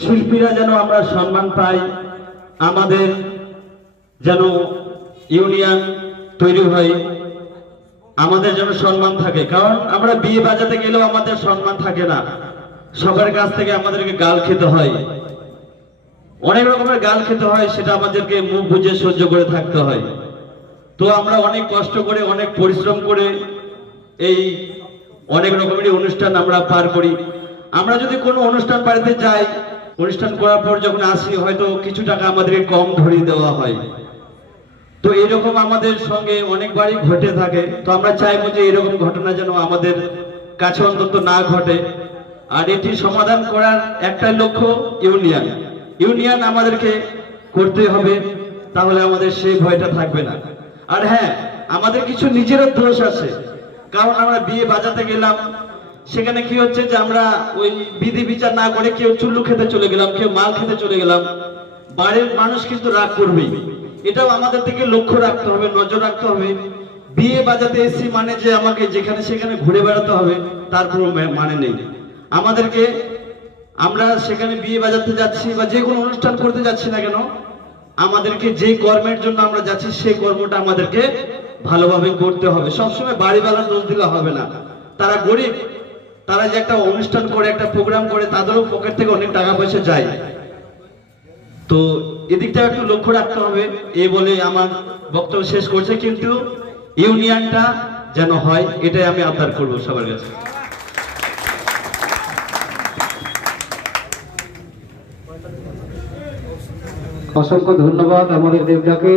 শিল্পীরা যেন আমরা সম্মান পাই, আমাদের যেন ইউনিয়ন তৈরি হয়, আমাদের যেন সম্মান থাকে। কারণ আমরা বিয়ে বাজাতে গেলেও আমাদের সম্মান থাকে না। সবার কাছ থেকে আমাদেরকে গাল খেতে হয়। অনেক রকমের গাল খেতে হয়, সেটা আমাদেরকে মুখ বুঝে সহ্য করে থাকতে হয়। তো আমরা অনেক কষ্ট করে, অনেক পরিশ্রম করে এই অনেক রকমের অনুষ্ঠান আমরা পার করি। আমরা যদি কোনো অনুষ্ঠান বাড়িতে যাই অনুষ্ঠান করার পর যখন আসি, হয়তো কিছু টাকা আমাদেরকে কম ধরিয়ে দেওয়া হয়। তো এরকম আমাদের সঙ্গে অনেকবারই ঘটে থাকে। তো আমরা চাইব যে এরকম ঘটনা যেন আমাদের কাছে অন্তত না ঘটে। আর এটি সমাধান করার একটা লক্ষ্য ইউনিয়ন। ইউনিয়ন আমাদেরকে করতে হবে, তাহলে আমাদের সেই ভয়টা থাকবে না। আর হ্যাঁ আমাদের কিছু নিজেরও দোষ আছে। কারণ আমরা বিয়ে বাজাতে গেলাম সেখানে কি হচ্ছে যে আমরা ওই বিধি বিচার না করে কেউ চুল্লু খেতে চলে গেলাম, কেউ মাল খেতে চলে গেলাম। বাড়ির মানুষ কিন্তু রাগ করবেই এটাও আমাদের থেকে লক্ষ্য রাখতে হবে, নজর রাখতে হবে। বিয়ে বাজাতে এসছি মানে যে আমাকে যেখানে সেখানে ঘুরে বেড়াতে হবে, তার কোনো মানে নেই। আমাদেরকে আমরা সেখানে বিয়ে বাজাতে যাচ্ছি বা যে কোনো অনুষ্ঠান করতে যাচ্ছি না কেন, আমাদেরকে যে কর্মের জন্য আমরা যাচ্ছি, সেই কর্মটা আমাদেরকে ভালোভাবে করতে হবে। সবসময় বাড়িওয়ালার দোষ দিলে হবে না। তারা গরিব তারা যে একটা অনুষ্ঠান করে, একটা প্রোগ্রাম করে, তাদেরও পকেট থেকে অনেক টাকা পয়সা যায়। তো এদিকটা একটু লক্ষ্য রাখতে হবে, এ বলে আমার বক্তব্য শেষ করছে, কিন্তু ইউনিয়নটা যেন হয়, এটাই আমি আবদার করব সবার কাছে। অসংখ্য ধন্যবাদ আমাদের দেবদাকে।